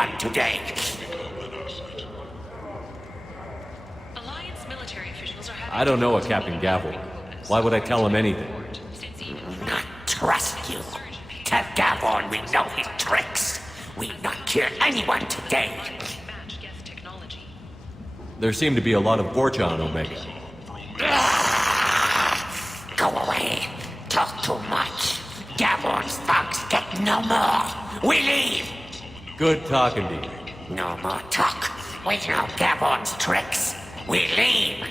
anyone today. Alliance military officials are having I don't know a Captain Gavel. Why would I tell him anything? Not trust you. Tell Gavon we know his tricks. We not kill anyone today. match guest technology. There seem to be a lot of Vorcha on Omega. Go away. Talk too much. Gavon's thugs get no more. We leave. Good talking to you. No more talk. We know Gavon's tricks. We leave.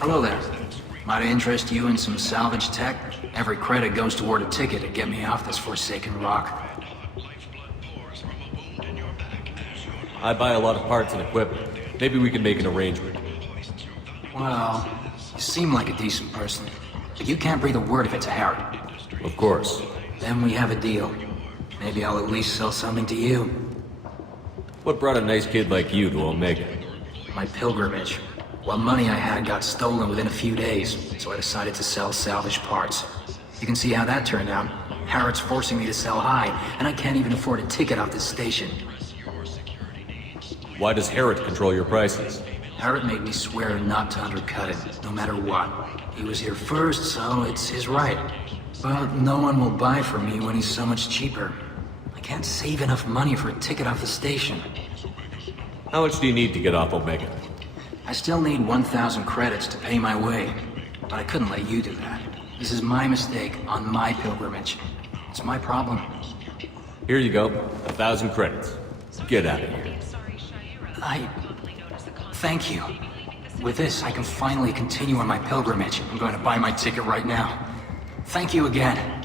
Hello there. Might I interest you in some salvage tech? Every credit goes toward a ticket to get me off this forsaken rock. I buy a lot of parts and equipment. Maybe we can make an arrangement. Well, you seem like a decent person, but you can't breathe a word of it to Harry. Of course. Then we have a deal. Maybe I'll at least sell something to you. What brought a nice kid like you to Omega? My pilgrimage. What money I had got stolen within a few days, so I decided to sell salvage parts. You can see how that turned out. Harrod's forcing me to sell high, and I can't even afford a ticket off this station. Why does Herod control your prices? Harrod made me swear not to undercut it, no matter what. He was here first, so it's his right. But no one will buy from me when he's so much cheaper. I can't save enough money for a ticket off the station. How much do you need to get off Omega? I still need 1,000 credits to pay my way, but I couldn't let you do that. This is my mistake on my pilgrimage. It's my problem. Here you go. 1,000 credits. Get out of here. Thank you. With this, I can finally continue on my pilgrimage. I'm going to buy my ticket right now. Thank you again.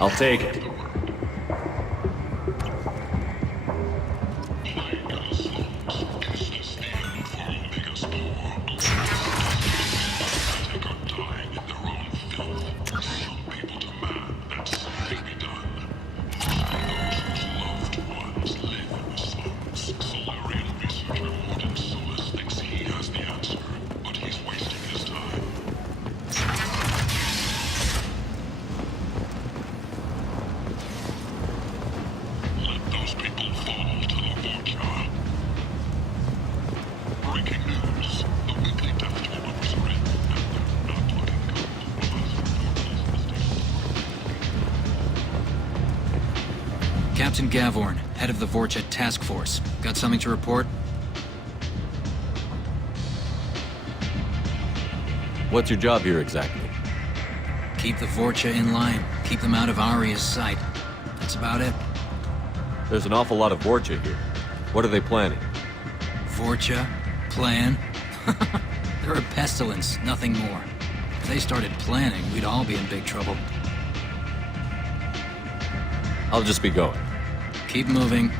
I'll take it. Captain Gavorn, head of the Vorcha Task Force. Got something to report? What's your job here exactly? Keep the Vorcha in line. Keep them out of Aria's sight. That's about it. There's an awful lot of Vorcha here. What are they planning? Vorcha? Plan? They're a pestilence, nothing more. If they started planning, we'd all be in big trouble. I'll just be going. Keep moving.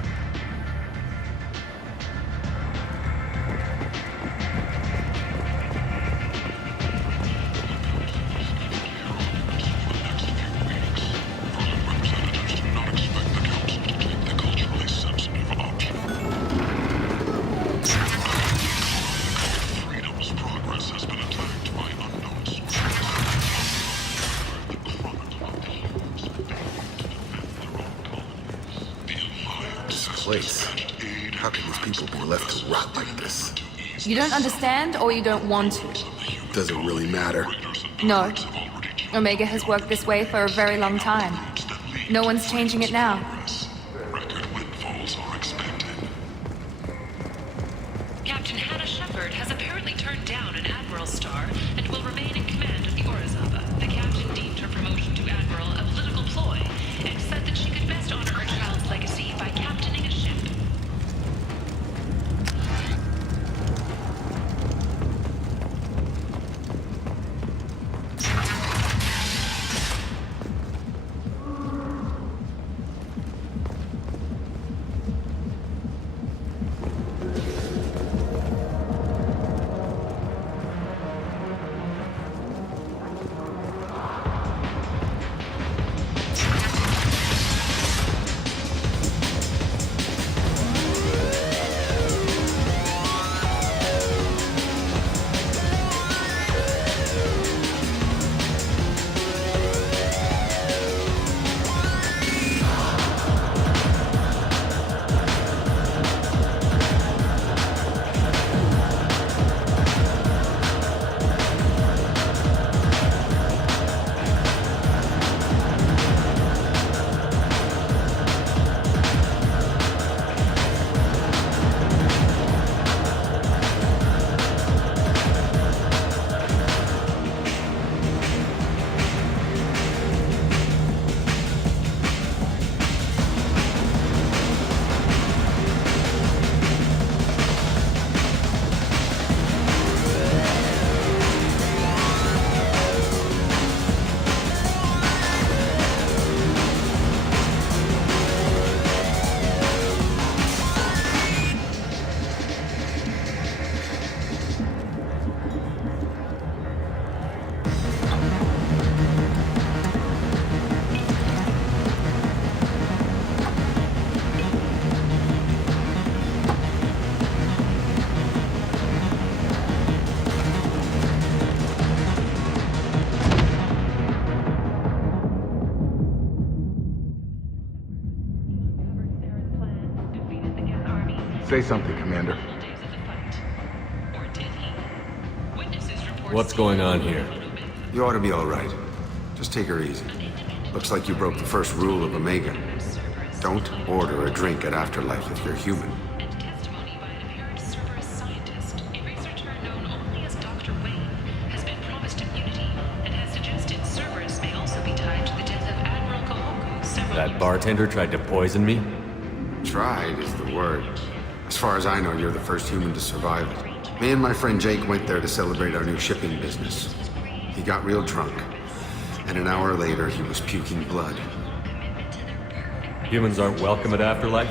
Place. How can these people be left to rot like this? You don't understand or you don't want to? Does it really matter? No. Omega has worked this way for a very long time. No one's changing it now. Record windfalls are expected. Captain Hannah Shepard has apparently turned down an Admiral's star and will remain in command of the Orizaba. The captain deemed her promotion to Admiral a political ploy and said that she could best honor her child's legacy by captaining a ship. Say something, Commander. What's going on here? You ought to be all right. Just take her easy. Looks like you broke the first rule of Omega. Don't order a drink at Afterlife if you're human. And testimony by an apparent Cerberus scientist, a researcher known only as Dr. Wayne, has been promised immunity and has suggested Cerberus may also be tied to the death of Admiral Kohoku several That years bartender tried to poison me? Tried is the word. As far as I know, you're the first human to survive it. Me and my friend Jake went there to celebrate our new shipping business. He got real drunk, and an hour later he was puking blood. Humans aren't welcome at Afterlife?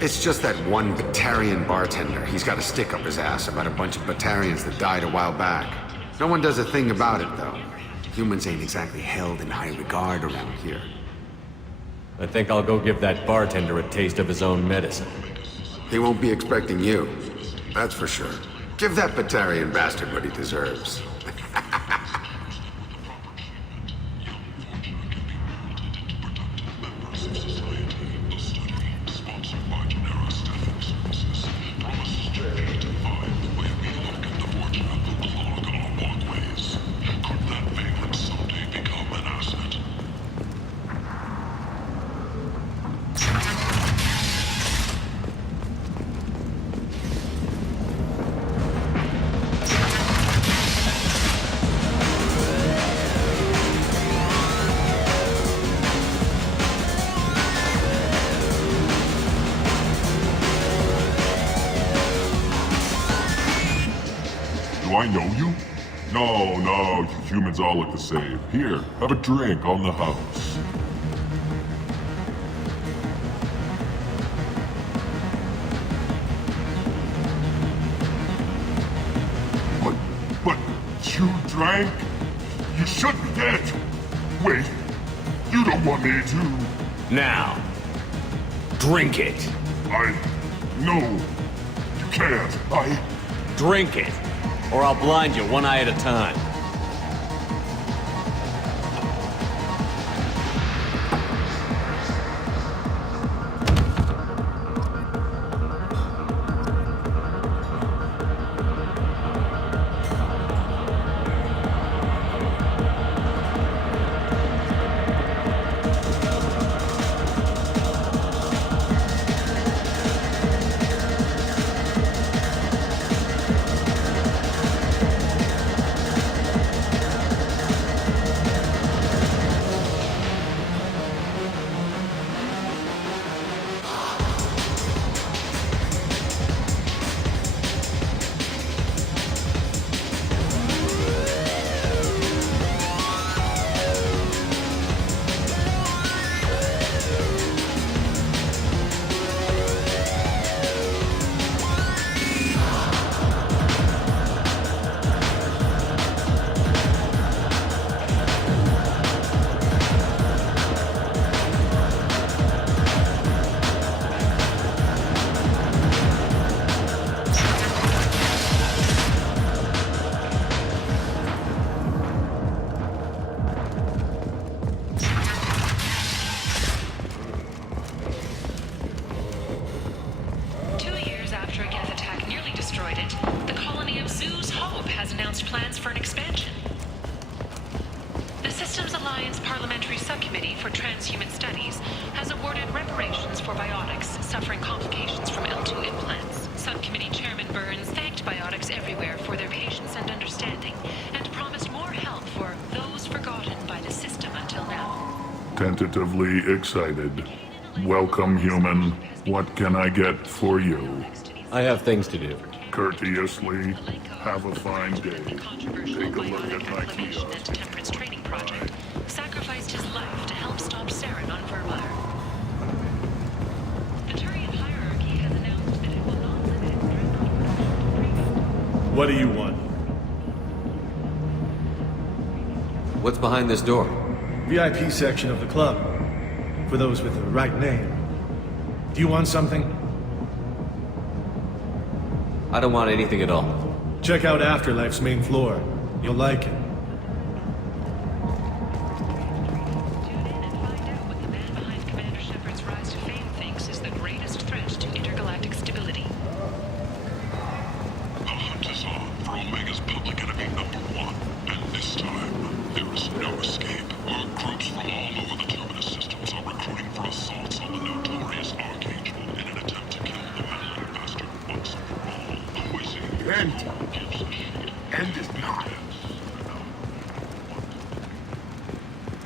It's just that one Batarian bartender. He's got a stick up his ass about a bunch of Batarians that died a while back. No one does a thing about it, though. Humans ain't exactly held in high regard around here. I think I'll go give that bartender a taste of his own medicine. He won't be expecting you. That's for sure. Give that Batarian bastard what he deserves. Do I know you? No, you humans all look the same. Here, have a drink on the house. But you drank? You shouldn't get. Wait, you don't want me to. Now, drink it. No, you can't. Drink it, or I'll blind you one eye at a time. Studies has awarded reparations for biotics suffering complications from L2 implants. Subcommittee Chairman Burns thanked biotics everywhere for their patience and understanding, and promised more help for those forgotten by the system until now. Tentatively excited. Welcome, human. What can I get for you? I have things to do. Courteously, have a fine day. Take a look at my Acclimation kiosk. and Temperance Training Project sacrificed his life to help stop Saren on Vermeer. The Turian hierarchy has announced that it will not limit dreadnought. What do you want? What's behind this door? VIP section of the club. For those with the right name. Do you want something? I don't want anything at all. Check out Afterlife's main floor. You'll like it. Tune in and find out what the man behind Commander Shepard's rise to fame thinks is the greatest threat to intergalactic stability. The hunt is on for Omega's public enemy #1, and this time, there is no escape. Our groups from all over the Terminus systems are recruiting for assaults on the notorious Archangel in an attempt to kill the meddling bastard once and for all. Who is he? End is not.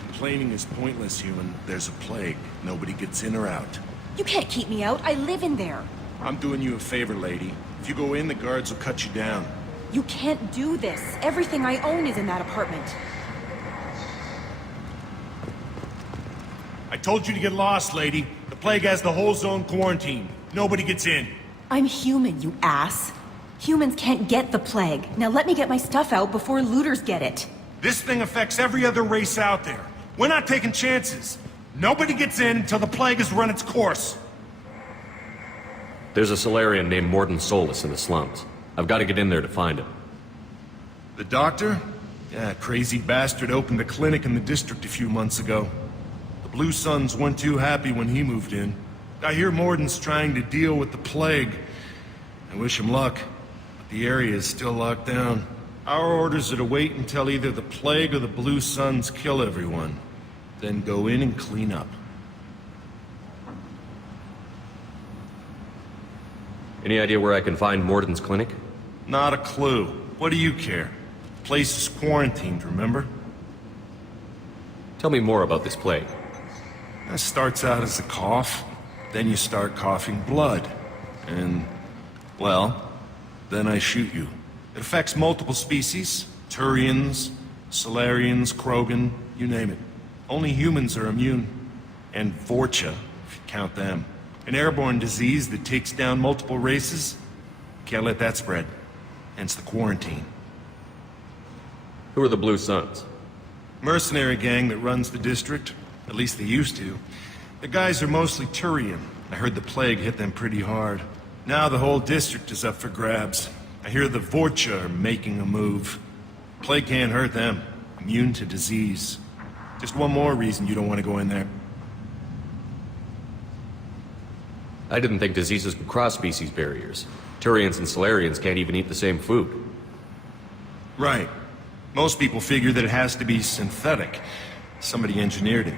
Complaining is pointless, human. There's a plague. Nobody gets in or out. You can't keep me out. I live in there. I'm doing you a favor, lady. If you go in, the guards will cut you down. You can't do this. Everything I own is in that apartment. I told you to get lost, lady. The plague has the whole zone quarantined. Nobody gets in. I'm human, you ass. Humans can't get the plague. Now let me get my stuff out before looters get it. This thing affects every other race out there. We're not taking chances. Nobody gets in until the plague has run its course. There's a Solarian named Morden Solus in the slums. I've got to get in there to find him. The doctor? Yeah, crazy bastard opened a clinic in the district a few months ago. The Blue Suns weren't too happy when he moved in. I hear Morden's trying to deal with the plague. I wish him luck, but the area is still locked down. Our orders are to wait until either the plague or the Blue Suns kill everyone. Then go in and clean up. Any idea where I can find Morden's clinic? Not a clue. What do you care? The place is quarantined, remember? Tell me more about this plague. It starts out as a cough, then you start coughing blood. And, well, then I shoot you. It affects multiple species. Turians, Solarians, Krogan, you name it. Only humans are immune. And Vorcha, if you count them. An airborne disease that takes down multiple races. Can't let that spread. Hence the quarantine. Who are the Blue Suns? Mercenary gang that runs the district. At least they used to. The guys are mostly Turian. I heard the plague hit them pretty hard. Now the whole district is up for grabs. I hear the Vorcha are making a move. Plague can't hurt them. Immune to disease. Just one more reason you don't want to go in there. I didn't think diseases could cross species barriers. Turians and Solarians can't even eat the same food. Right. Most people figure that it has to be synthetic. Somebody engineered it.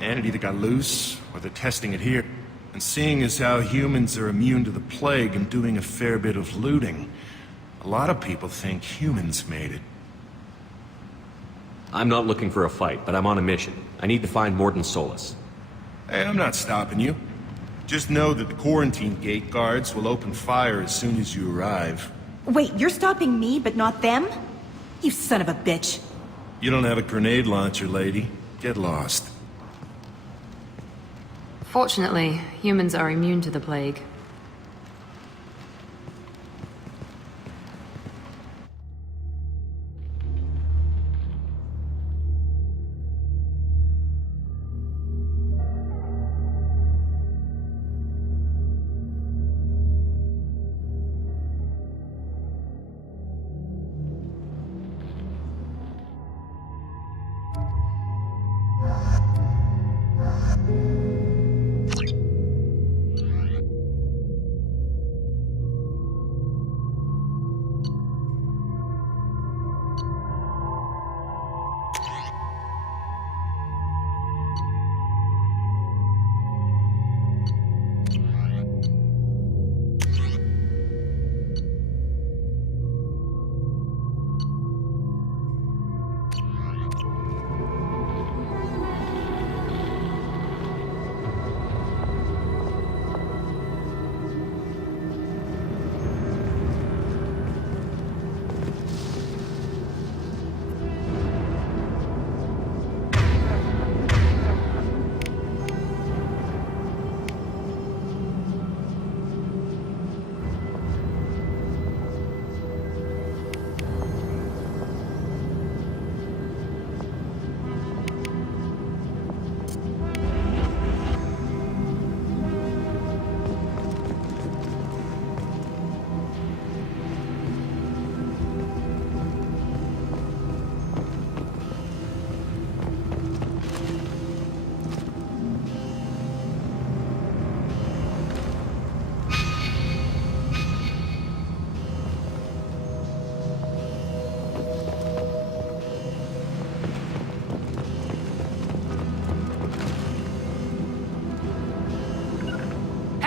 And it either got loose, or they're testing it here. And seeing as how humans are immune to the plague and doing a fair bit of looting, a lot of people think humans made it. I'm not looking for a fight, but I'm on a mission. I need to find Morden Solus. Hey, I'm not stopping you. Just know that the quarantine gate guards will open fire as soon as you arrive. Wait, you're stopping me, but not them? You son of a bitch. You don't have a grenade launcher, lady. Get lost. Fortunately, humans are immune to the plague.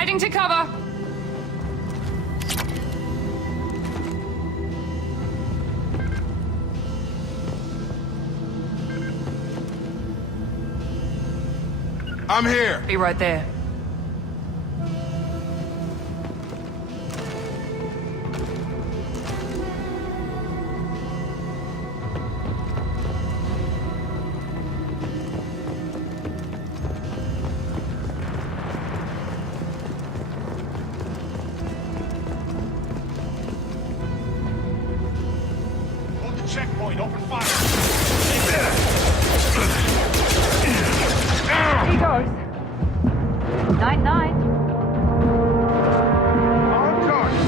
Heading to cover. I'm here. Be right there. Hold the checkpoint. Open fire. Here he goes. 9-9. On target.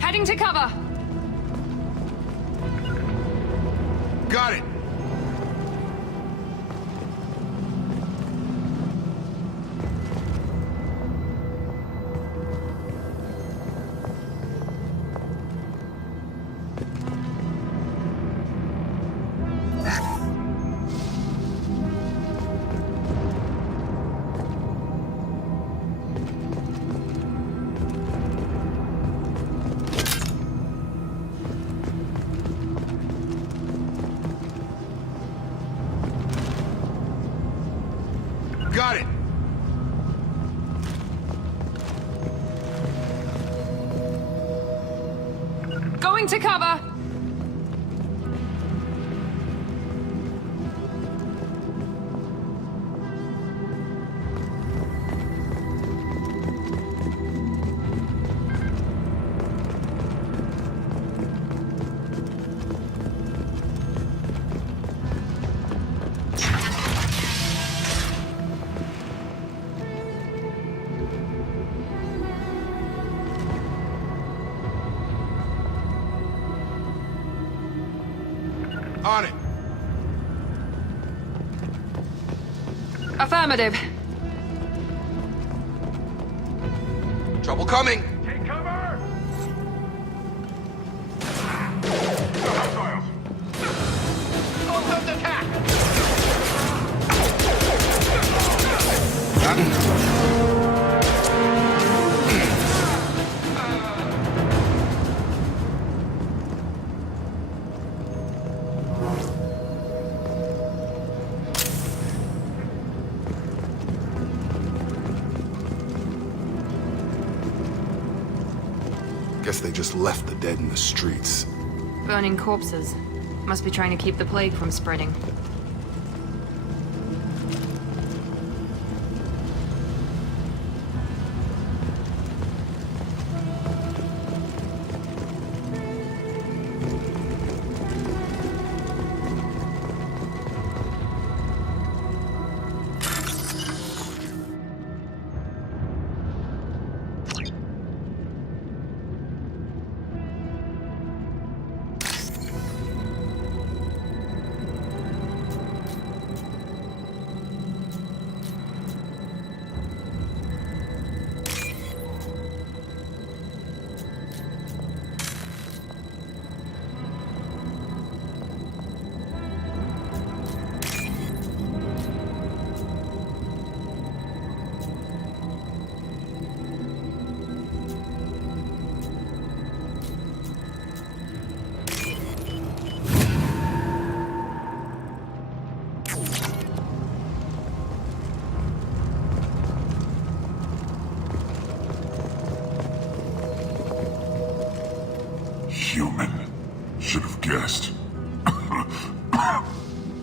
Heading to cover. Got it. Got it. Going to cover. On it. Affirmative. Trouble coming. Take cover! Guess they just left the dead in the streets. Burning corpses. Must be trying to keep the plague from spreading. Human. should have guessed.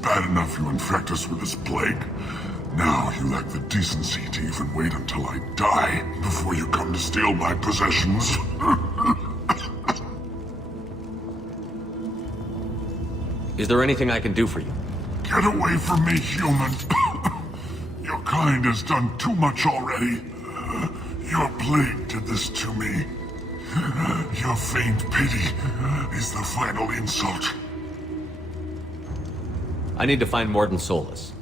Bad enough you infect us with this plague. Now you lack the decency to even wait until I die before you come to steal my possessions. Is there anything I can do for you? Get away from me, human. Your kind has done too much already. Your plague did this to me. Your feigned pity is the final insult. I need to find Morton Solus.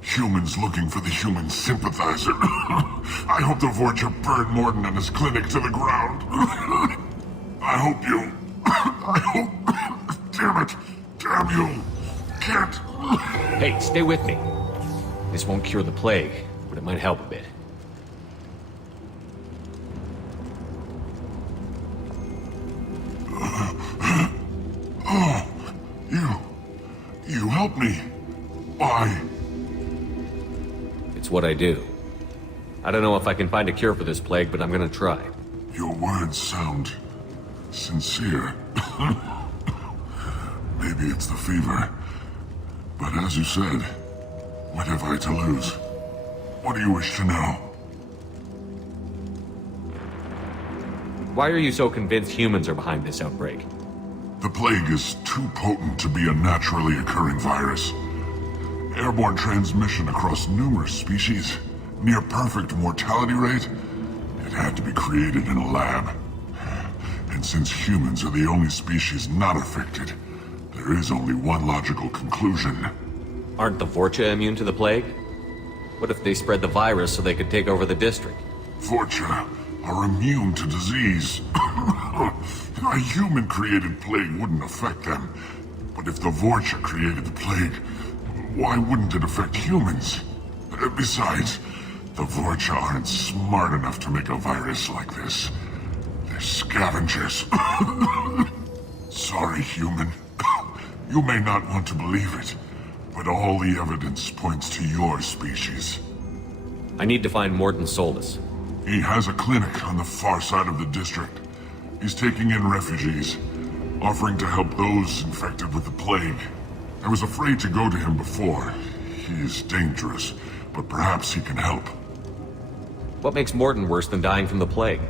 Humans looking for the human sympathizer. I hope the Vorcha burned Morton and his clinic to the ground. I hope you... I hope... Damn it! Damn you! Can't... Hey, stay with me. This won't cure the plague, but it might help a bit. Oh, you help me. Why? It's what I do. I don't know if I can find a cure for this plague, but I'm gonna try. Your words sound sincere. Maybe it's the fever. But as you said, what have I to lose? What do you wish to know? Why are you so convinced humans are behind this outbreak? The plague is too potent to be a naturally occurring virus. Airborne transmission across numerous species, near perfect mortality rate. It had to be created in a lab. And since humans are the only species not affected, there is only one logical conclusion. Aren't the Vorcha immune to the plague? What if they spread the virus so they could take over the district? Vorcha are immune to disease. A human-created plague wouldn't affect them. But if the Vorcha created the plague, why wouldn't it affect humans? Besides, the Vorcha aren't smart enough to make a virus like this. They're scavengers. Sorry, human. You may not want to believe it, but all the evidence points to your species. I need to find Morton Solus. He has a clinic on the far side of the district. He's taking in refugees, offering to help those infected with the plague. I was afraid to go to him before. He is dangerous, but perhaps he can help. What makes Morton worse than dying from the plague?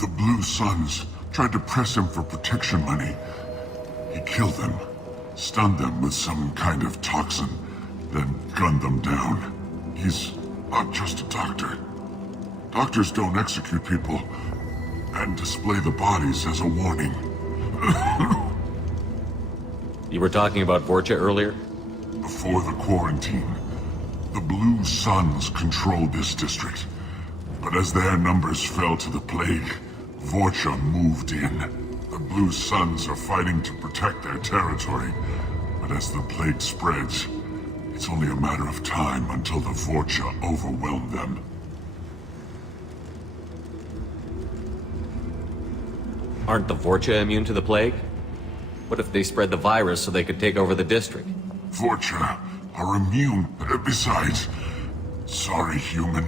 The Blue Suns tried to press him for protection money. He killed them, stunned them with some kind of toxin, then gunned them down. He's not just a doctor. Doctors don't execute people and display the bodies as a warning. You were talking about Vorcha earlier? Before the quarantine, the Blue Suns controlled this district. But as their numbers fell to the plague, Vorcha moved in. The Blue Suns are fighting to protect their territory. But as the plague spreads, it's only a matter of time until the Vorcha overwhelm them. Aren't the Vorcha immune to the plague? What if they spread the virus so they could take over the district? Vorcha are immune. Besides, sorry, human.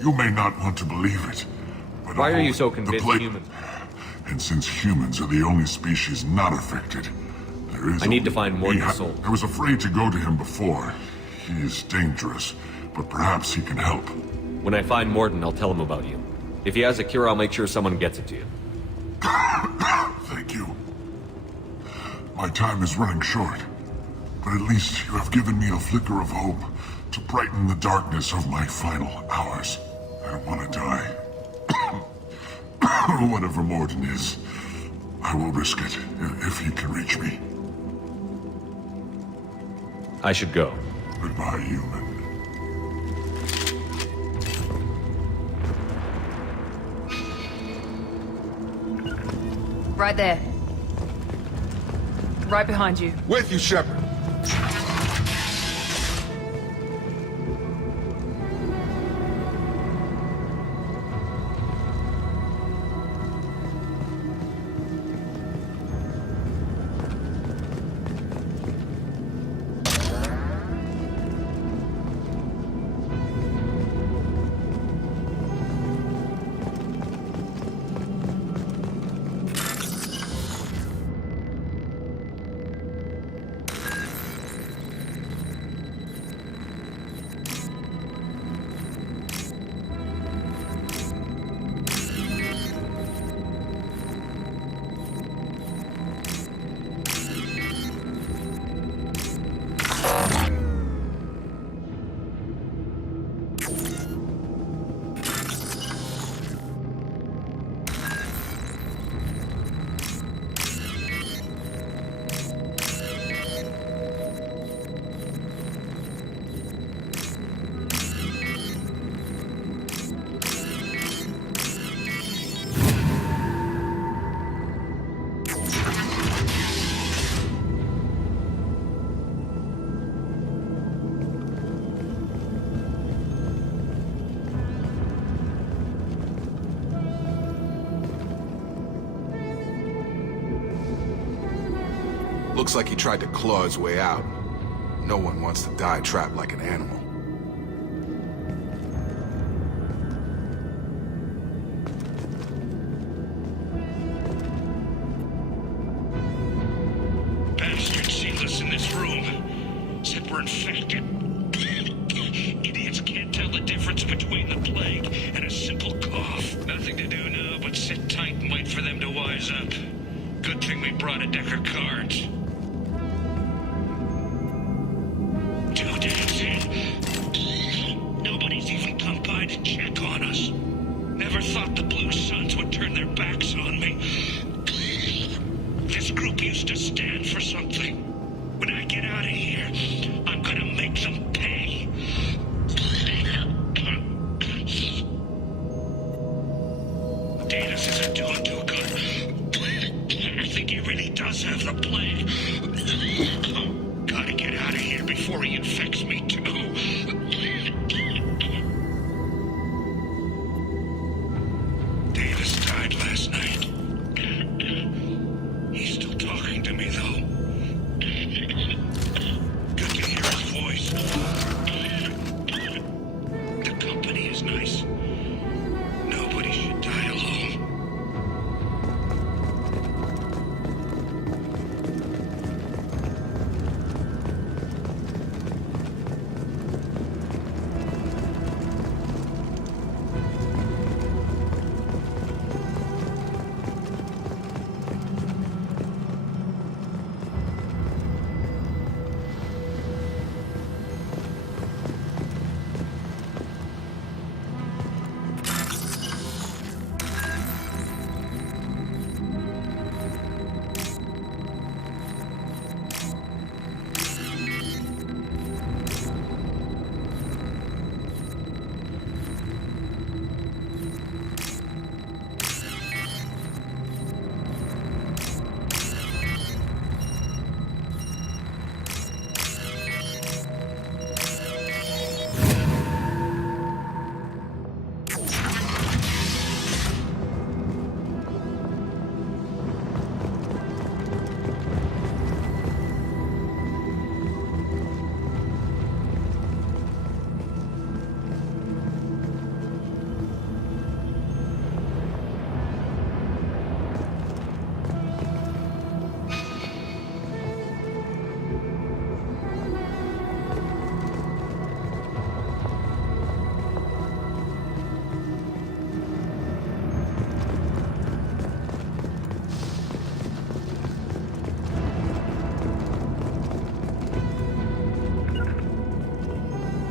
You may not want to believe it, but why are you so convinced humans? And since humans are the only species not affected, there is... I need to find Morton Solus. I was afraid to go to him before. He is dangerous, but perhaps he can help. When I find Morton, I'll tell him about you. If he has a cure, I'll make sure someone gets it to you. Thank you. My time is running short, but at least you have given me a flicker of hope to brighten the darkness of my final hours. I don't want to die. Whatever Morton is, I will risk it if he can reach me. I should go. Goodbye, human. Right there. Right behind you. With you, Shepard. Looks like he tried to claw his way out. No one wants to die trapped like an animal. Bastards sealed us in this room. Said we're infected. Idiots can't tell the difference between the plague and a simple cough. Nothing to do now but sit tight and wait for them to wise up. Good thing we brought a deck of cards. 2 days in. Nobody's even come by to check on us. Never thought the Blue Suns would turn their backs on me. This group used to stand for something. When I get out of here, I'm gonna make them pay. Datus isn't doing too good. I think he really does have the plague. Gotta get out of here before he infects me too. Davis died last night. He's still talking to me, though. Good to hear his voice. The company is nice. Nobody should die alone.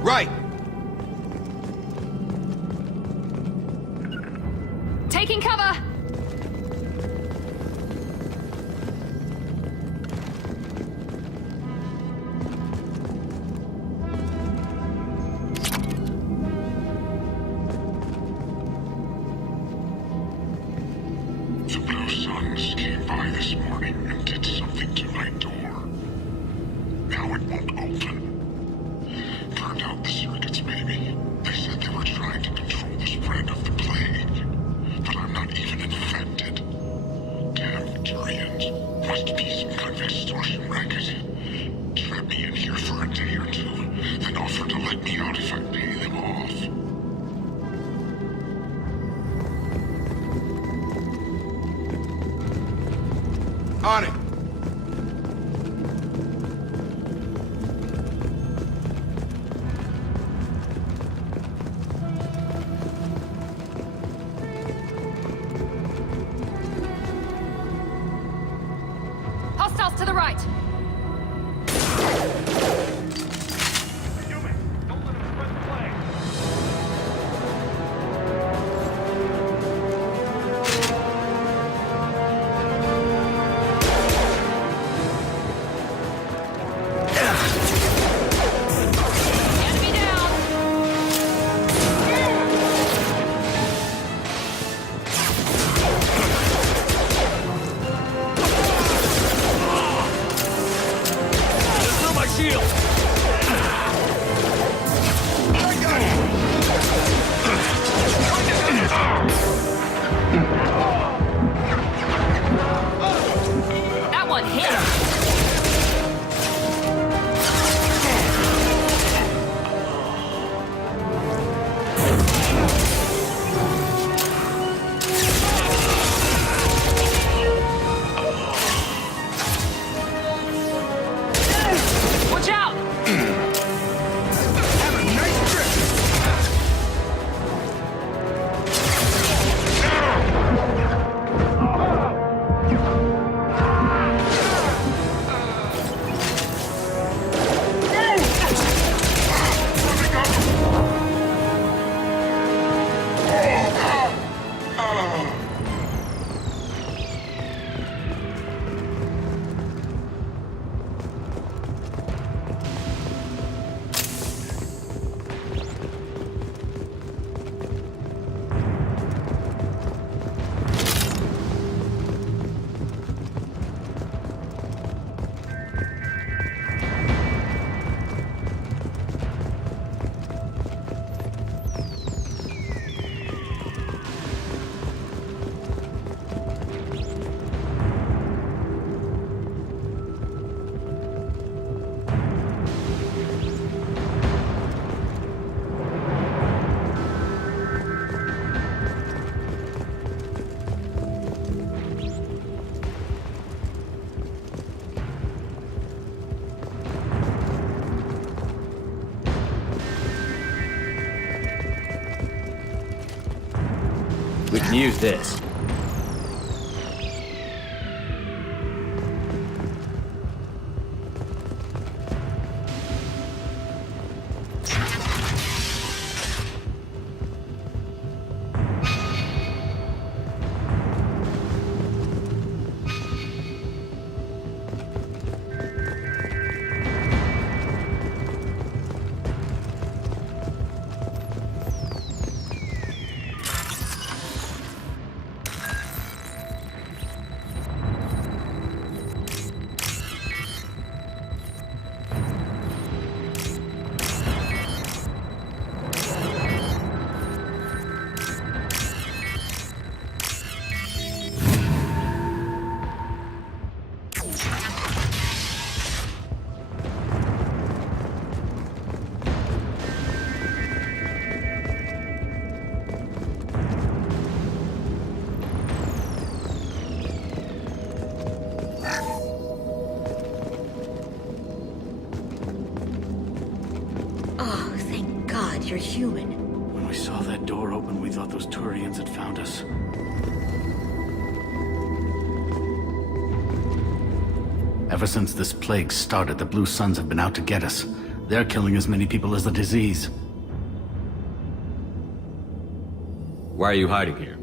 Right! Taking cover! The Blue Suns came by this morning and did something to my door. Now it won't open. Turned out the circuits, maybe. They said they were trying to control the spread of the plague. But I'm not even infected. Damn Turians. Must be some kind of extortion racket. Trap me in here for a day or two, then offer to let me out if I pay them off. On it! Hostiles to the right! Enemy down! use this. Oh, thank God you're human. When we saw that door open, we thought those Turians had found us. Ever since this plague started, the Blue Suns have been out to get us. They're killing as many people as the disease. Why are you hiding here?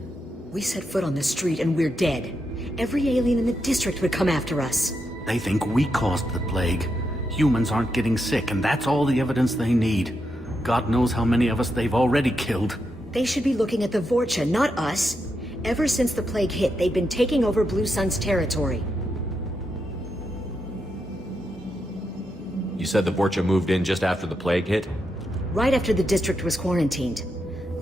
We set foot on the street and we're dead. Every alien in the district would come after us. They think we caused the plague. Humans aren't getting sick, and that's all the evidence they need. God knows how many of us they've already killed. They should be looking at the Vorcha, not us. Ever since the plague hit, they've been taking over Blue Sun's territory. You said the Vorcha moved in just after the plague hit? Right after the district was quarantined.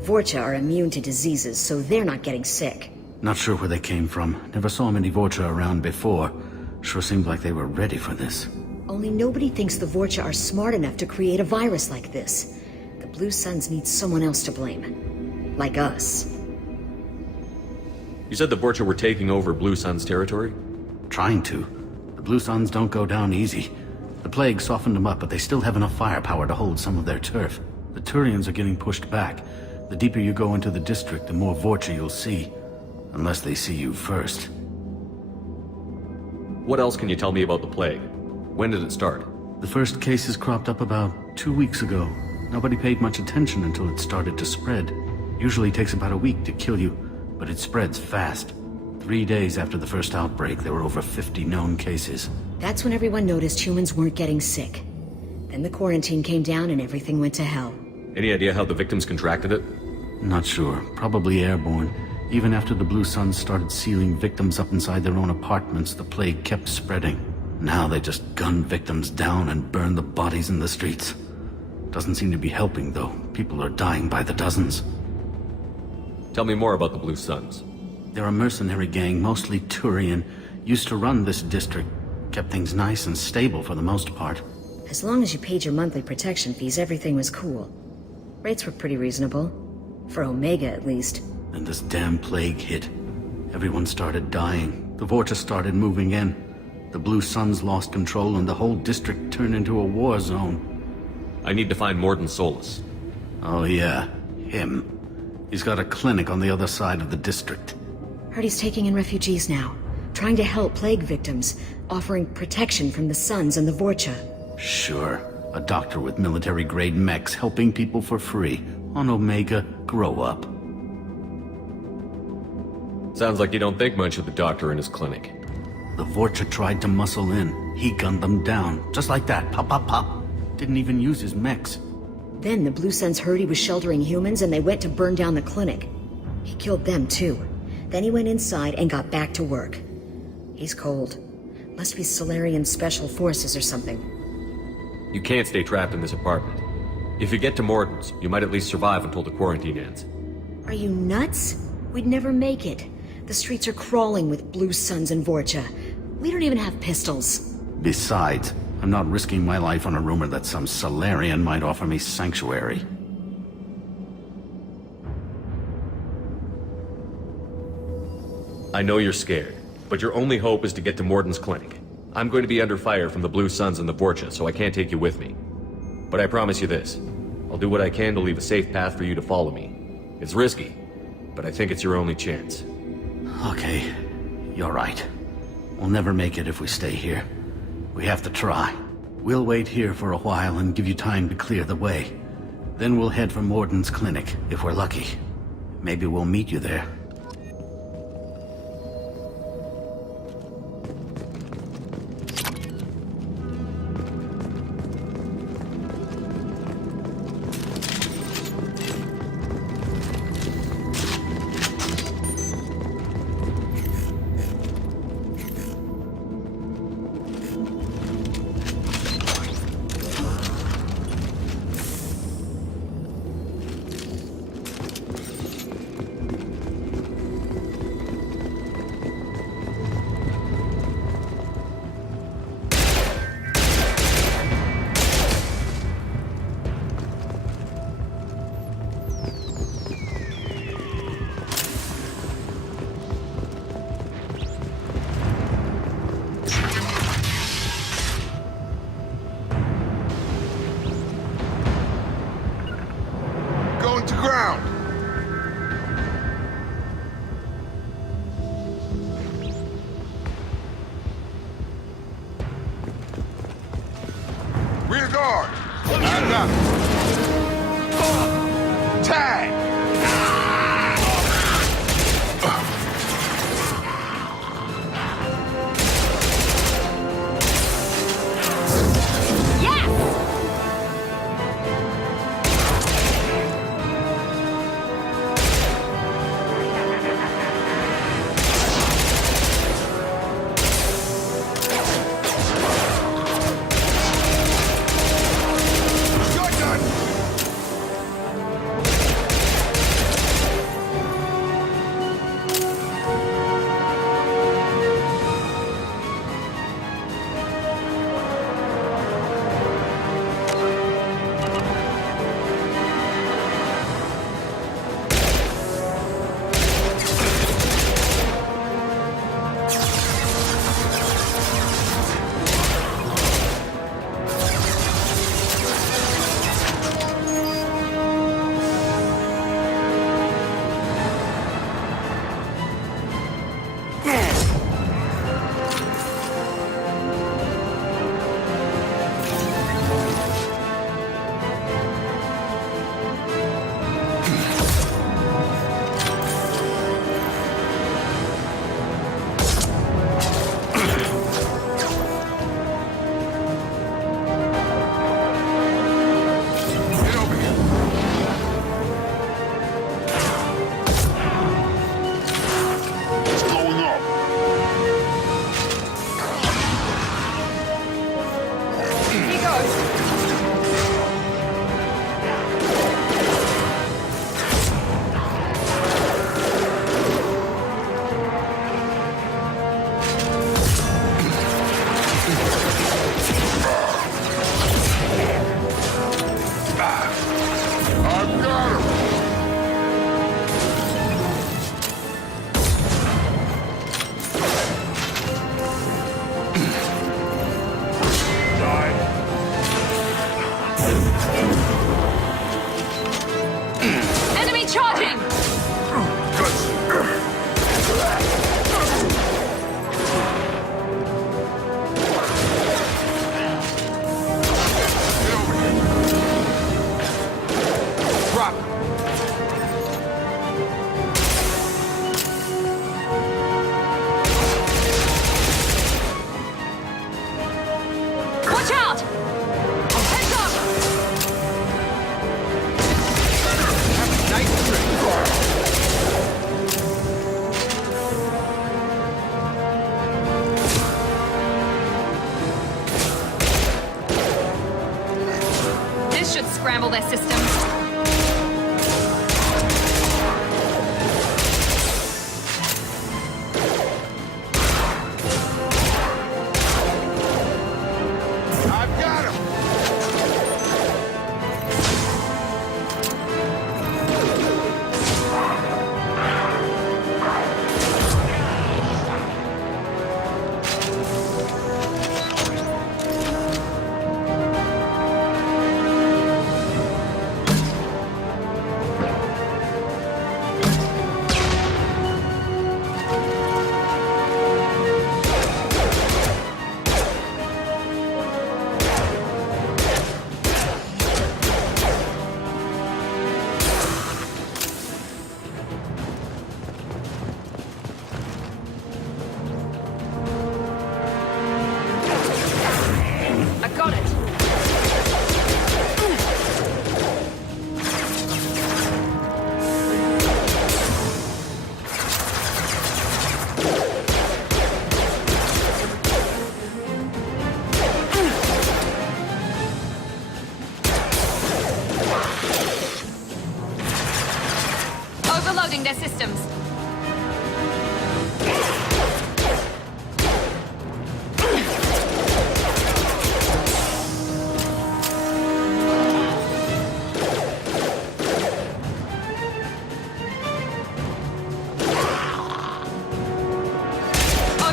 Vorcha are immune to diseases, so they're not getting sick. Not sure where they came from. Never saw many Vorcha around before. Sure seemed like they were ready for this. Only nobody thinks the Vorcha are smart enough to create a virus like this. The Blue Suns need someone else to blame. Like us. You said the Vorcha were taking over Blue Sun's territory? Trying to. The Blue Suns don't go down easy. The plague softened them up, but they still have enough firepower to hold some of their turf. The Turians are getting pushed back. The deeper you go into the district, the more Vorcha you'll see. Unless they see you first. What else can you tell me about the plague? When did it start? The first cases cropped up about 2 weeks ago. Nobody paid much attention until it started to spread. Usually takes about a week to kill you, but it spreads fast. 3 days after the first outbreak, there were over 50 known cases. That's when everyone noticed humans weren't getting sick. Then the quarantine came down and everything went to hell. Any idea how the victims contracted it? Not sure. Probably airborne. Even after the Blue Suns started sealing victims up inside their own apartments, the plague kept spreading. Now they just gun victims down and burn the bodies in the streets. Doesn't seem to be helping, though. People are dying by the dozens. Tell me more about the Blue Suns. They're a mercenary gang, mostly Turian. Used to run this district. Kept things nice and stable for the most part. As long as you paid your monthly protection fees, everything was cool. Rates were pretty reasonable. For Omega, at least. Then this damn plague hit. Everyone started dying. The Vorcha started moving in. The Blue Suns lost control and the whole district turned into a war zone. I need to find Morden Solus. Oh yeah, him. He's got a clinic on the other side of the district. Heard he's taking in refugees now. Trying to help plague victims. Offering protection from the Suns and the Vorcha. Sure. A doctor with military-grade mechs helping people for free. On Omega, grow up. Sounds like you don't think much of the doctor in his clinic. The Vorcha tried to muscle in. He gunned them down. Just like that. Pop, pop, pop. Didn't even use his mechs. Then the Blue Suns heard he was sheltering humans and they went to burn down the clinic. He killed them too. Then he went inside and got back to work. He's cold. Must be Solarian Special Forces or something. You can't stay trapped in this apartment. If you get to Morden's, you might at least survive until the quarantine ends. Are you nuts? We'd never make it. The streets are crawling with Blue Suns and Vorcha. We don't even have pistols. Besides, I'm not risking my life on a rumor that some Solarian might offer me sanctuary. I know you're scared, but your only hope is to get to Morden's clinic. I'm going to be under fire from the Blue Suns and the Vorcha, so I can't take you with me. But I promise you this. I'll do what I can to leave a safe path for you to follow me. It's risky, but I think it's your only chance. Okay, you're right. We'll never make it if we stay here. We have to try. We'll wait here for a while and give you time to clear the way. Then we'll head for Morden's clinic, if we're lucky. Maybe we'll meet you there. Going to ground. Rear guard. I got it. Tag. Enemy charging! Drop. Watch out! Heads up! Nice trick. This should scramble their systems. I've got him.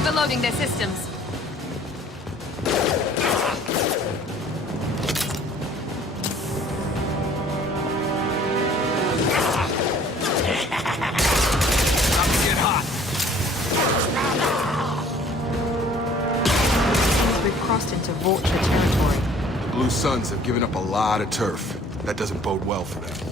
overloading their systems. We've crossed into Vulture territory. The Blue Suns have given up a lot of turf. That doesn't bode well for them.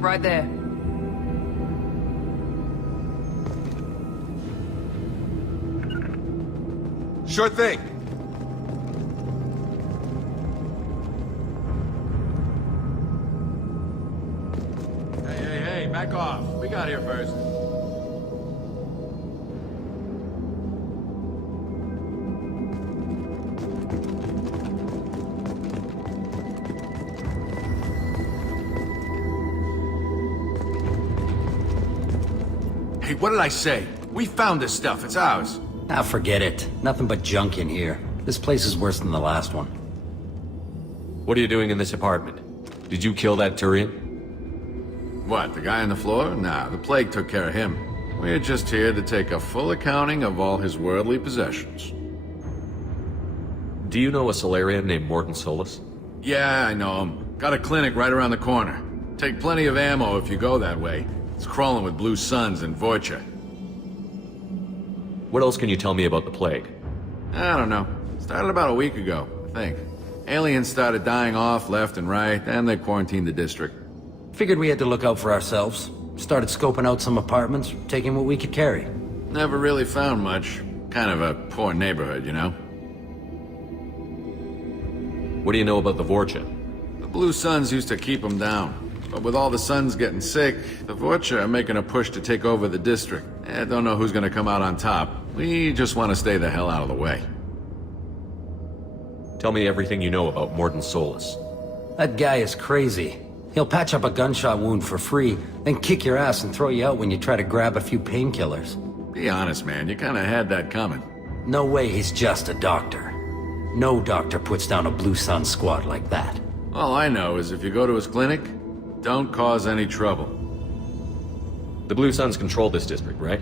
Right there. Sure thing. Hey, back off. We got here first. Hey, what did I say? We found this stuff. It's ours. Ah, forget it. Nothing but junk in here. This place is worse than the last one. What are you doing in this apartment? Did you kill that Turian? What, the guy on the floor? Nah, the plague took care of him. We're just here to take a full accounting of all his worldly possessions. Do you know a Solarian named Morton Solus? Yeah, I know him. Got a clinic right around the corner. Take plenty of ammo if you go that way. It's crawling with Blue Suns and Vorcha. What else can you tell me about the plague? I don't know. Started about a week ago, I think. Aliens started dying off left and right, and they quarantined the district. Figured we had to look out for ourselves. Started scoping out some apartments, taking what we could carry. Never really found much. Kind of a poor neighborhood, you know? What do you know about the Vorcha? The Blue Suns used to keep them down. But with all the Suns getting sick, the Vorcha are making a push to take over the district. I don't know who's gonna come out on top. We just want to stay the hell out of the way. Tell me everything you know about Morton Solus. That guy is crazy. He'll patch up a gunshot wound for free, then kick your ass and throw you out when you try to grab a few painkillers. Be honest, man. You kinda had that coming. No way he's just a doctor. No doctor puts down a Blue Sun squad like that. All I know is if you go to his clinic, don't cause any trouble. The Blue Suns control this district, right?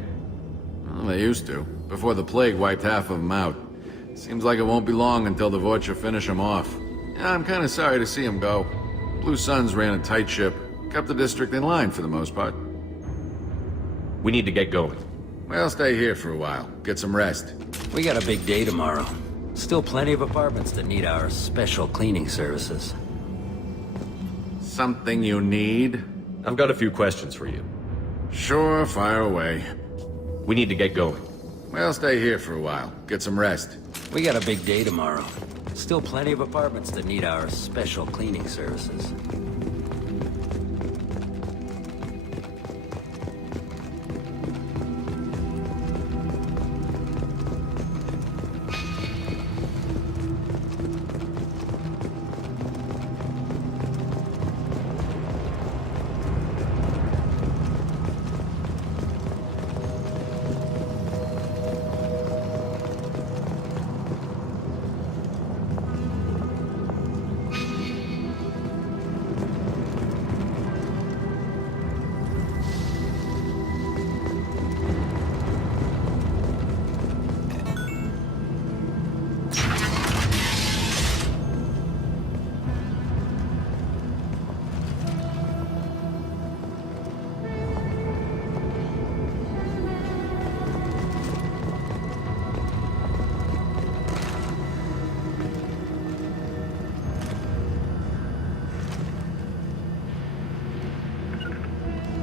Well, they used to, before the plague wiped half of them out. Seems like it won't be long until the Vorcha finish them off. Yeah, I'm kinda sorry to see them go. Blue Suns ran a tight ship, kept the district in line for the most part. We need to get going. We'll stay here for a while, get some rest. We got a big day tomorrow. Still plenty of apartments that need our special cleaning services. Something you need? I've got a few questions for you. Sure, fire away. We need to get going. We'll stay here for a while, get some rest. We got a big day tomorrow. Still plenty of apartments that need our special cleaning services.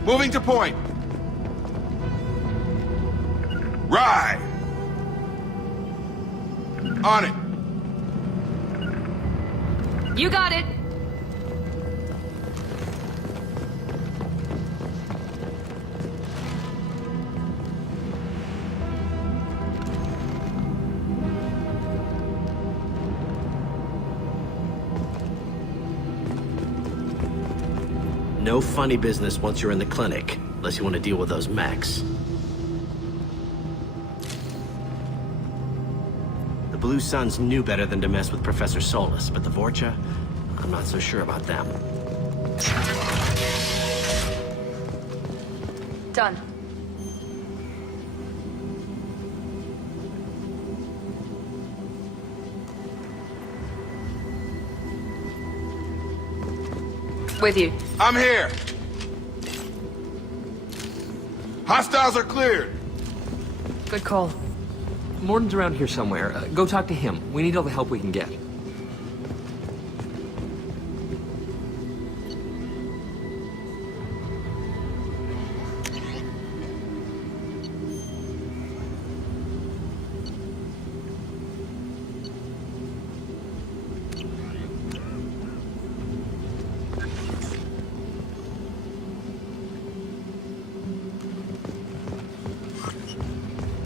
Moving to point. Ride. On it. You got it! No funny business once you're in the clinic, unless you want to deal with those mechs. The Blue Suns knew better than to mess with Professor Solus, but the Vorcha, I'm not so sure about them. Done. With you. I'm here. Hostiles are cleared. Good call. Morden's around here somewhere. Go talk to him. We need all the help we can get.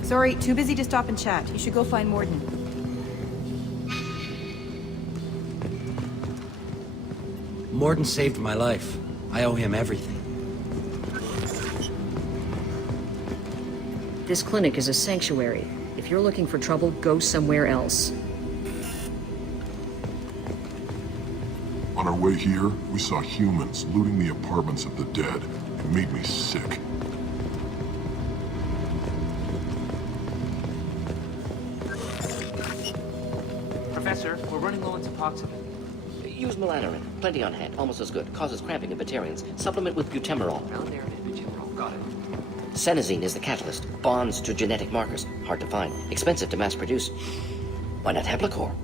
Sorry, too busy to stop and chat. You should go find Morden. Morden saved my life. I owe him everything. This clinic is a sanctuary. If you're looking for trouble, go somewhere else. On our way here, we saw humans looting the apartments of the dead. It made me sick. Professor, we're running low on Suboxone. Use melanorin. Plenty on hand. Almost as good. Causes cramping in Batarians. Supplement with butemerol. Melanorin and butemerol. Got it. Senesine is the catalyst. Bonds to genetic markers. Hard to find. Expensive to mass produce. Why not Heplacor?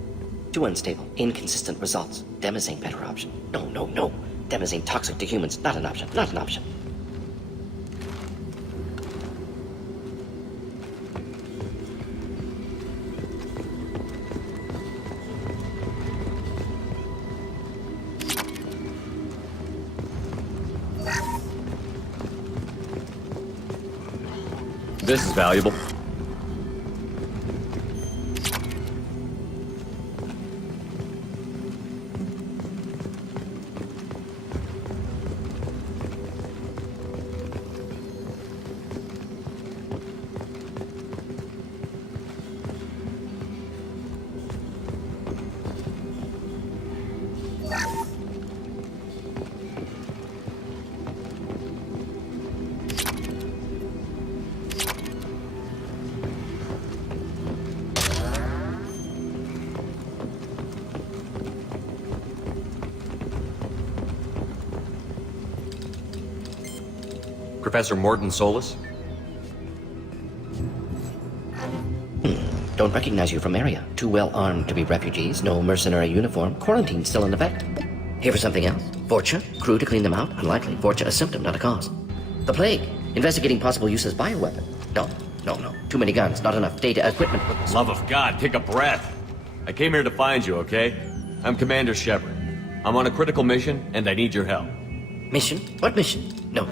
Too unstable. Inconsistent results. Demazine better option. No, no, no. Demazine toxic to humans. Not an option. Not an option. This is valuable. Professor Morton Solus? Don't recognize you from area. Too well armed to be refugees, no mercenary uniform, quarantine still in effect. Here for something else? Vorcha? Crew to clean them out? Unlikely. Vorcha a symptom, not a cause. The plague? Investigating possible use as bioweapon? No. Too many guns, not enough data, equipment. Love of God, take a breath. I came here to find you, okay? I'm Commander Shepard. I'm on a critical mission, and I need your help. Mission? What mission? No.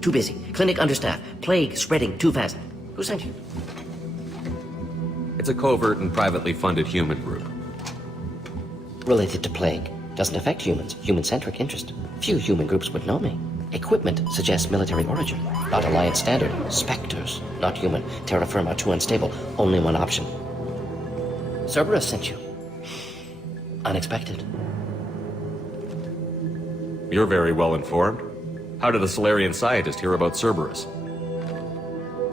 Too busy. Clinic understaffed. Plague spreading too fast. Who sent you? It's a covert and privately funded human group. Related to plague. Doesn't affect humans. Human-centric interest. Few human groups would know me. Equipment suggests military origin. Not Alliance standard. Spectres. Not human. Terra firma, too unstable. Only one option. Cerberus sent you. Unexpected. You're very well informed. How did a Solarian scientist hear about Cerberus?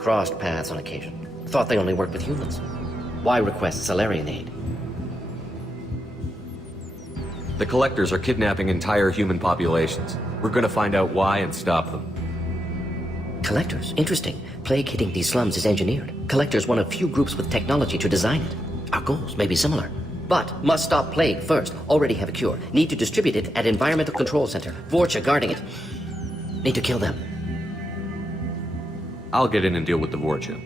Crossed paths on occasion. Thought they only worked with humans. Why request Solarian aid? The Collectors are kidnapping entire human populations. We're gonna find out why and stop them. Collectors? Interesting. Plague hitting these slums is engineered. Collectors one of few groups with technology to design it. Our goals may be similar. But must stop plague first. Already have a cure. Need to distribute it at Environmental Control Center. Vorcha guarding it. Need to kill them. I'll get in and deal with the Vorcha.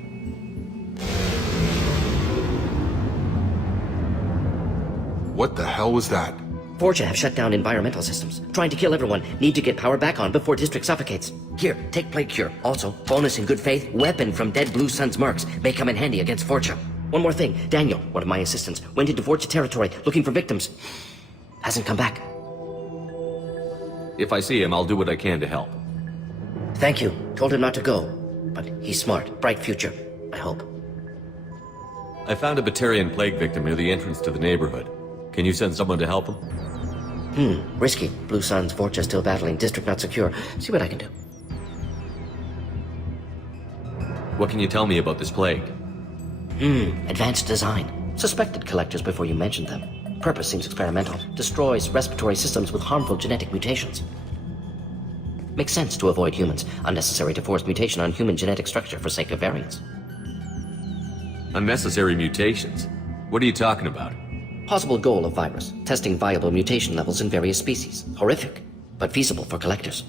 What the hell was that? Vorcha have shut down environmental systems. Trying to kill everyone. Need to get power back on before district suffocates. Here, take plague cure. Also, bonus in good faith, weapon from dead Blue Sun's mercs. May come in handy against Vorcha. One more thing. Daniel, one of my assistants, went into Vorcha territory looking for victims. Hasn't come back. If I see him, I'll do what I can to help. Thank you. Told him not to go. But he's smart. Bright future. I hope. I found a Batarian plague victim near the entrance to the neighborhood. Can you send someone to help him? Risky. Blue Sun's Vorcha still battling. District not secure. See what I can do. What can you tell me about this plague? Advanced design. Suspected Collectors before you mentioned them. Purpose seems experimental. Destroys respiratory systems with harmful genetic mutations. Makes sense to avoid humans. Unnecessary to force mutation on human genetic structure for sake of variance. Unnecessary mutations? What are you talking about? Possible goal of virus. Testing viable mutation levels in various species. Horrific, but feasible for Collectors.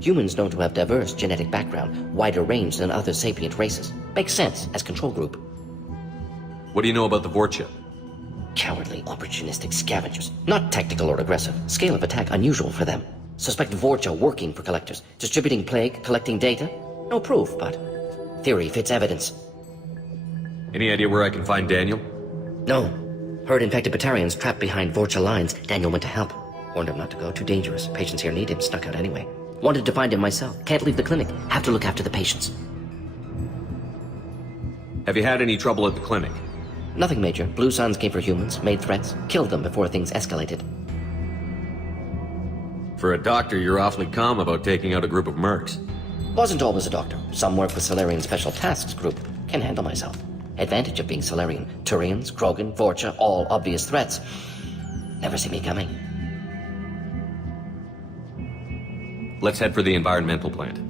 Humans known to have diverse genetic background, wider range than other sapient races. Makes sense as control group. What do you know about the Vorcha? Cowardly, opportunistic scavengers. Not tactical or aggressive. Scale of attack unusual for them. Suspect Vorcha working for Collectors. Distributing plague, collecting data. No proof, but theory fits evidence. Any idea where I can find Daniel? No. Heard infected Batarians trapped behind Vorcha lines. Daniel went to help. Warned him not to go. Too dangerous. Patients here need him. Snuck out anyway. Wanted to find him myself. Can't leave the clinic. Have to look after the patients. Have you had any trouble at the clinic? Nothing major. Blue Suns came for humans, made threats, killed them before things escalated. For a doctor, you're awfully calm about taking out a group of mercs. Wasn't always a doctor. Some work with Solarian Special Tasks Group. Can handle myself. Advantage of being Solarian. Turians, Krogan, Vorcha, all obvious threats. Never see me coming. Let's head for the environmental plant.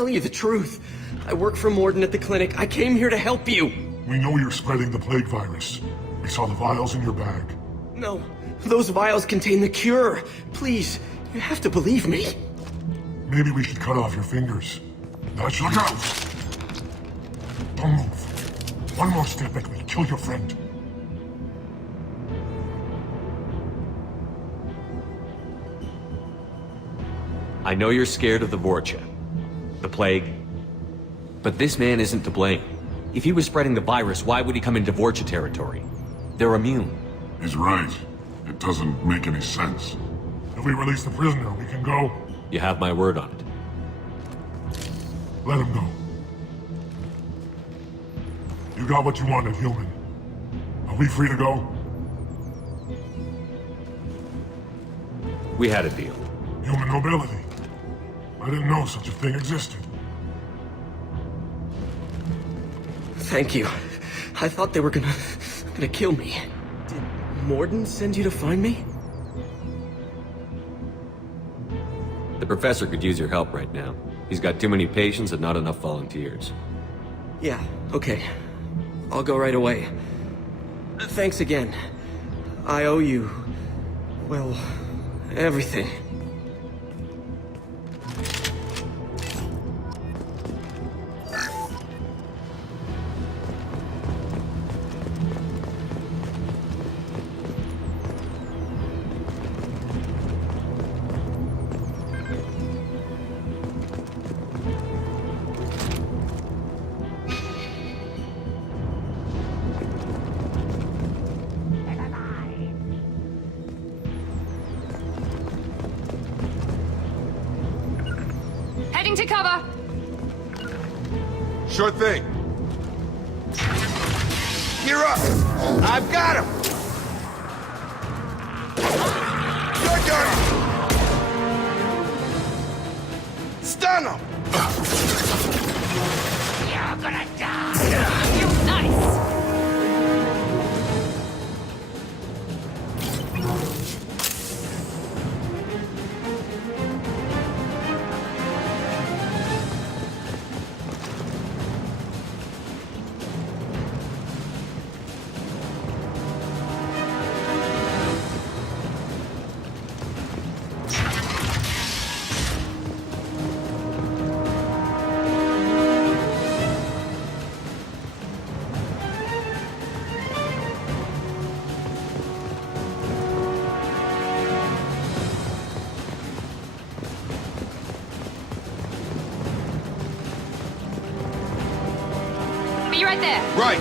tell you the truth. I work for Morden at the clinic. I came here to help you. We know you're spreading the plague virus. We saw the vials in your bag. No, those vials contain the cure. Please, you have to believe me. Maybe we should cut off your fingers. Look out! Don't move. One more step and we'll kill your friend. I know you're scared of the Vorcha, the plague, but this man isn't to blame. If he was spreading the virus, why would he come into Vorcha territory? They're immune. He's right. It doesn't make any sense. If we release the prisoner, we can go. You have my word on it. Let him go. You got what you wanted, human. Are we free to go? We had a deal. Human nobility. I didn't know such a thing existed. Thank you. I thought they were gonna kill me. Did Morden send you to find me? The professor could use your help right now. He's got too many patients and not enough volunteers. Yeah, okay. I'll go right away. Thanks again. I owe you, well, everything. Heading to cover. Sure thing. You're up. I've got him. You're done. Stun him. You're gonna die. Nice. Be right there. Right.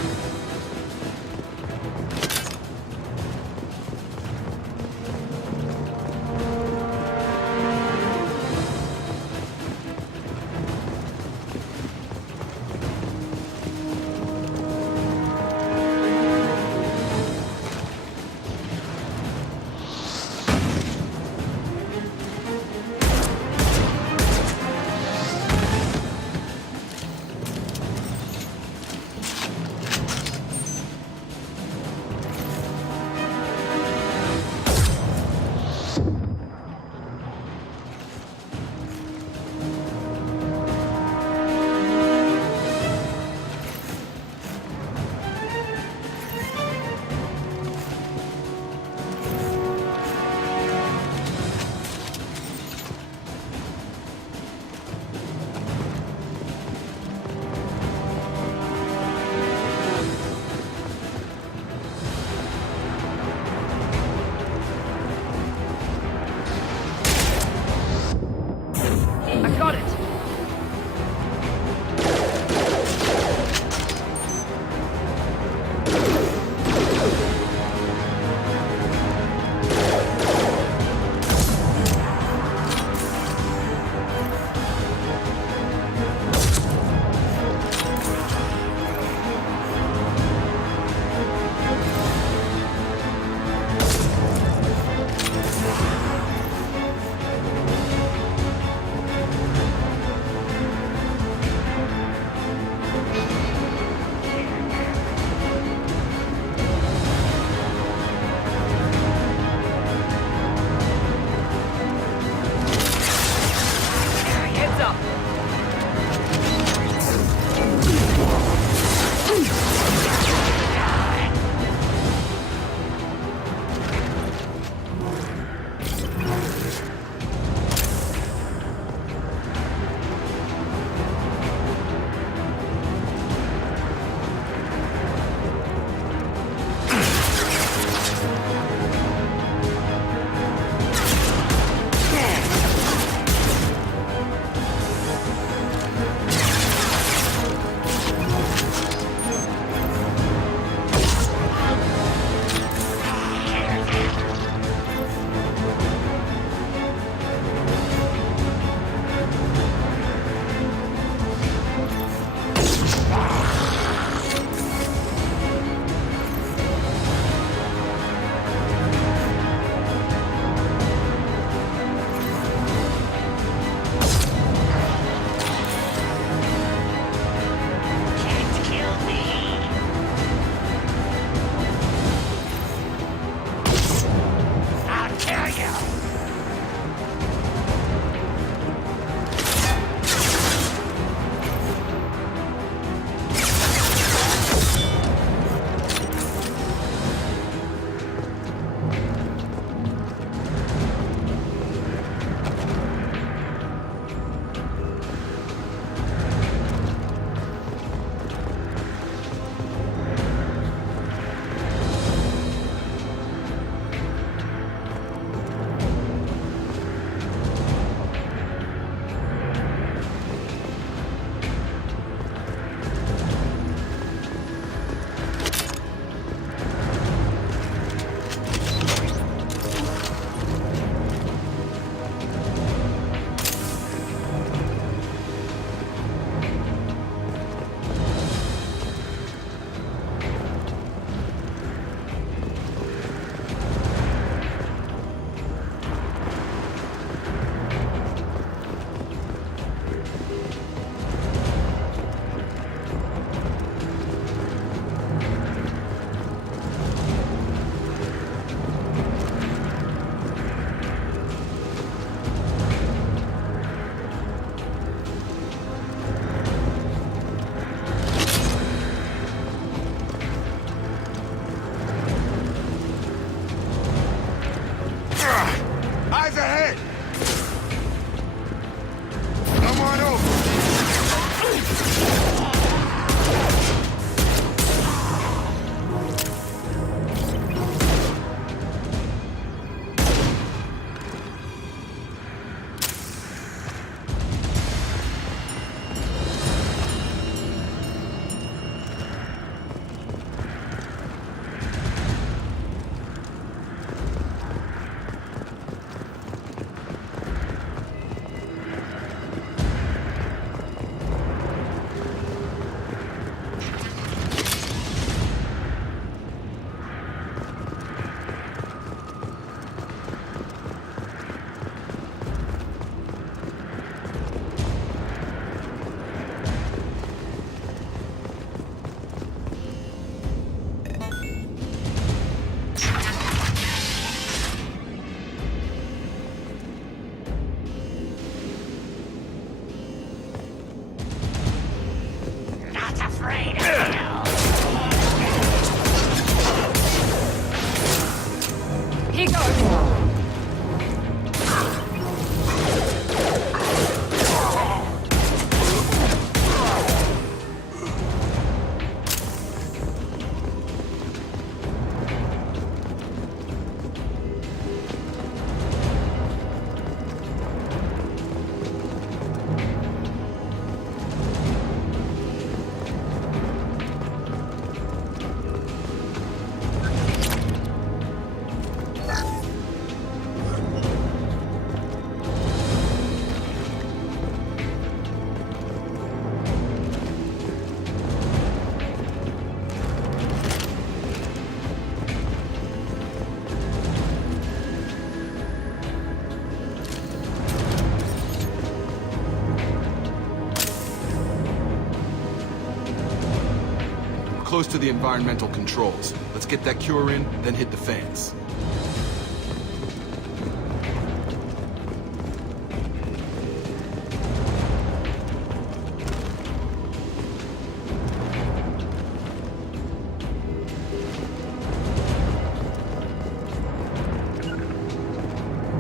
close to the environmental controls. Let's get that cure in, then hit the fans.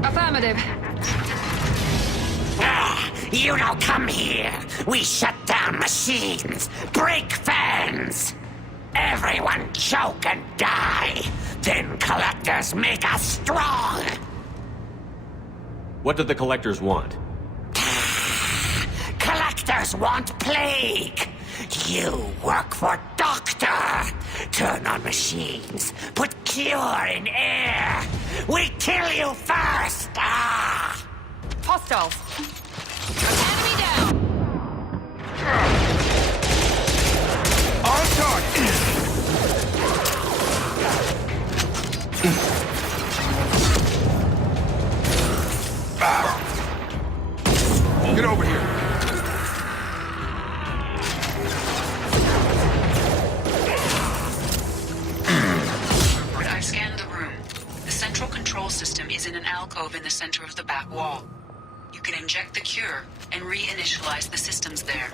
Affirmative. You don't come here. We shut down machines, break fans. Everyone choke and die. Then collectors make us strong. What did the collectors want? Collectors want plague. You work for Doctor. Turn on machines. Put cure in air. We kill you first. Hostiles. Enemy down. On target. Get over here. I've scanned the room. The central control system is in an alcove in the center of the back wall. You can inject the cure and reinitialize the systems there.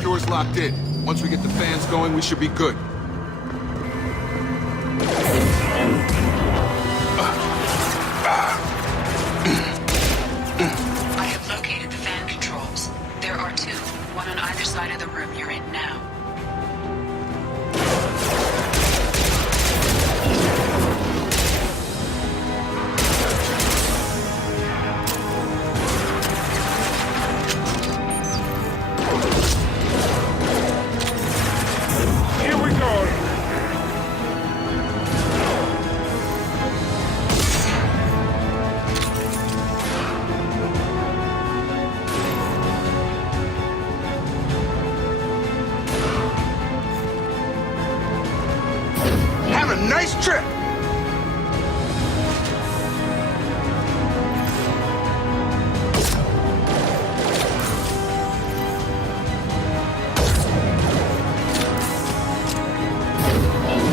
Cure's locked in. Once we get the fans going, we should be good. I have located the fan controls. There are two, one on either side of the room you're in now. Have a nice trip!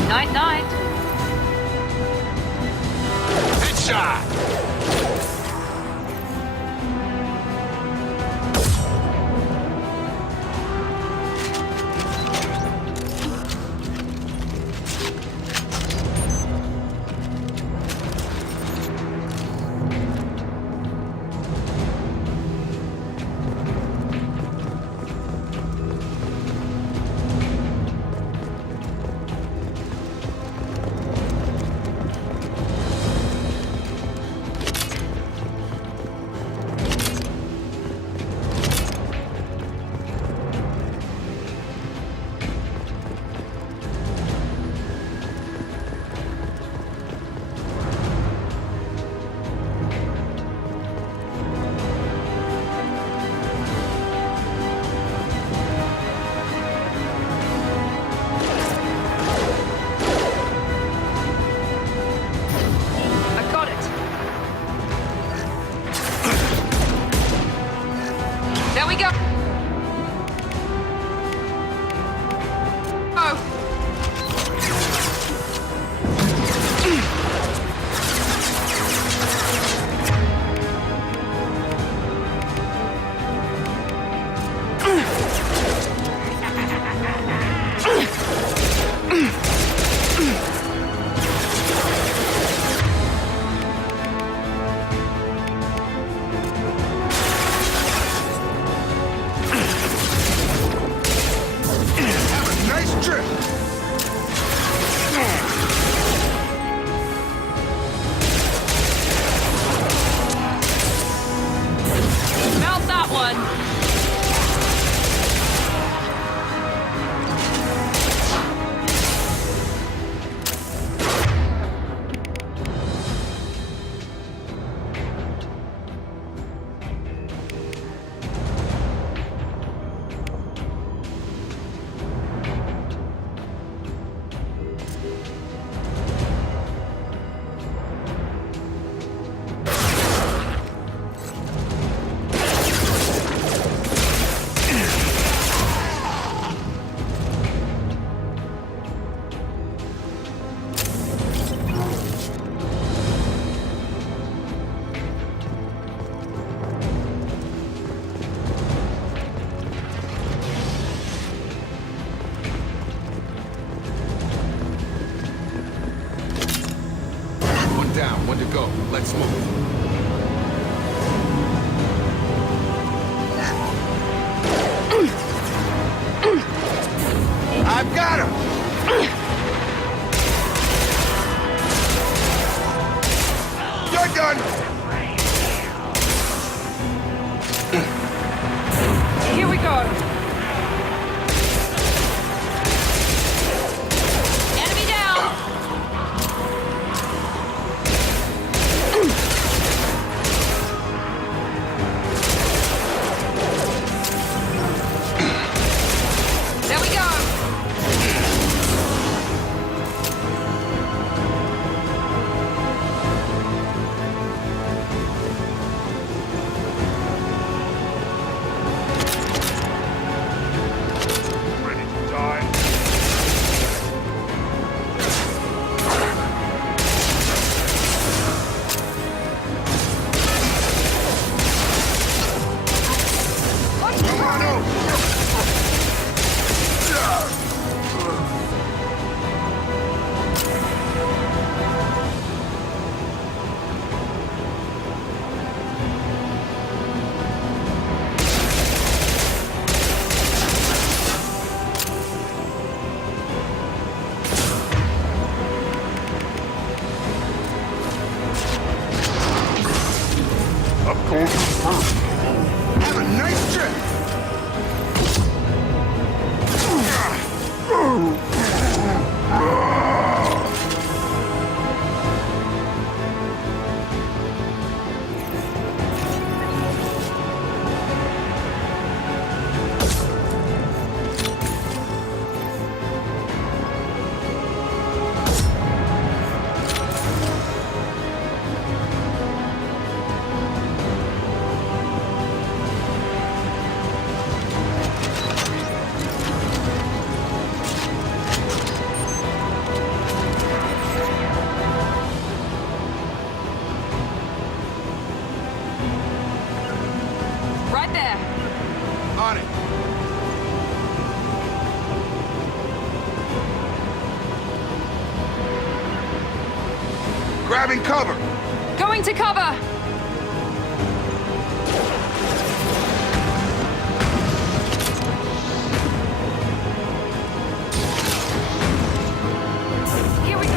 Night, night. Headshot! Got him! You're done! Here we go. Enemy down. There we go. Have a nice trip! Right there. On it. Grabbing cover. Going to cover. Here we go.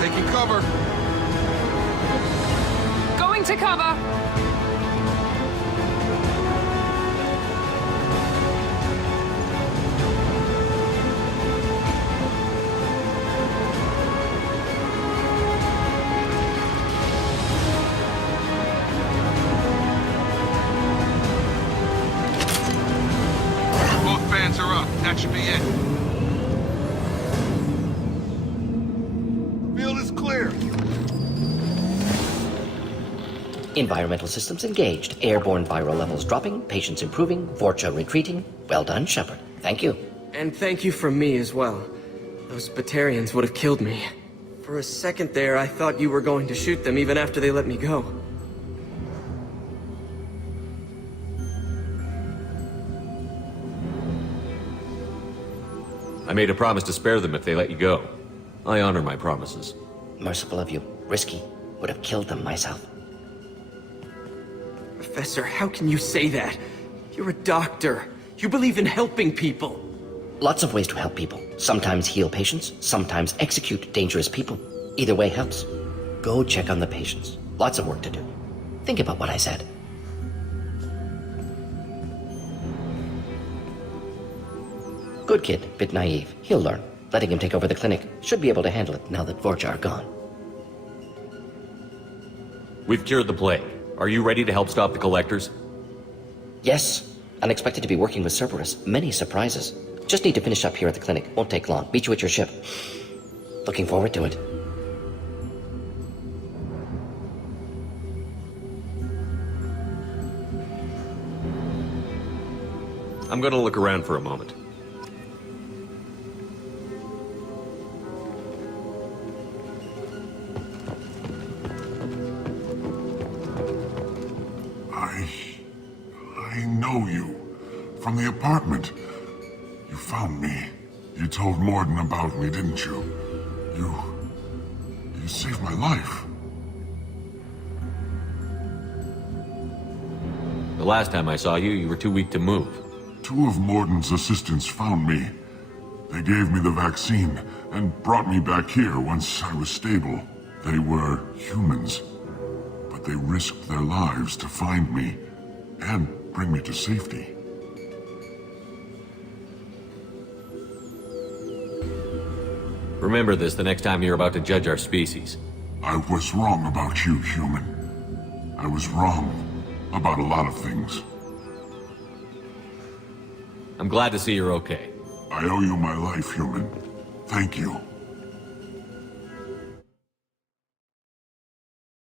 Taking cover. Going to cover. Both fans are up. That should be it. Field is clear. Environmental systems engaged. Airborne viral levels dropping. Patients improving. Vorcha retreating. Well done, Shepard. Thank you. And thank you from me as well. Those Batarians would have killed me. For a second there, I thought you were going to shoot them even after they let me go. I made a promise to spare them if they let you go. I honor my promises. Merciful of you. Risky. Would have killed them myself. Professor, how can you say that? You're a doctor. You believe in helping people. Lots of ways to help people. Sometimes heal patients, sometimes execute dangerous people. Either way helps. Go check on the patients. Lots of work to do. Think about what I said. Good kid, bit naive. He'll learn. Letting him take over the clinic. Should be able to handle it now that Vorcha are gone. We've cured the plague. Are you ready to help stop the collectors? Yes. Unexpected to be working with Cerberus. Many surprises. Just need to finish up here at the clinic. Won't take long. Meet you at your ship. Looking forward to it. I'm gonna look around for a moment. I know you. From the apartment. You found me. You told Morden about me, didn't you? You saved my life. The last time I saw you, you were too weak to move. 2 of Morden's assistants found me. They gave me the vaccine and brought me back here once I was stable. They were humans, but they risked their lives to find me and bring me to safety. Remember this the next time you're about to judge our species. I was wrong about you, human. I was wrong about a lot of things. I'm glad to see you're okay. I owe you my life, human. Thank you.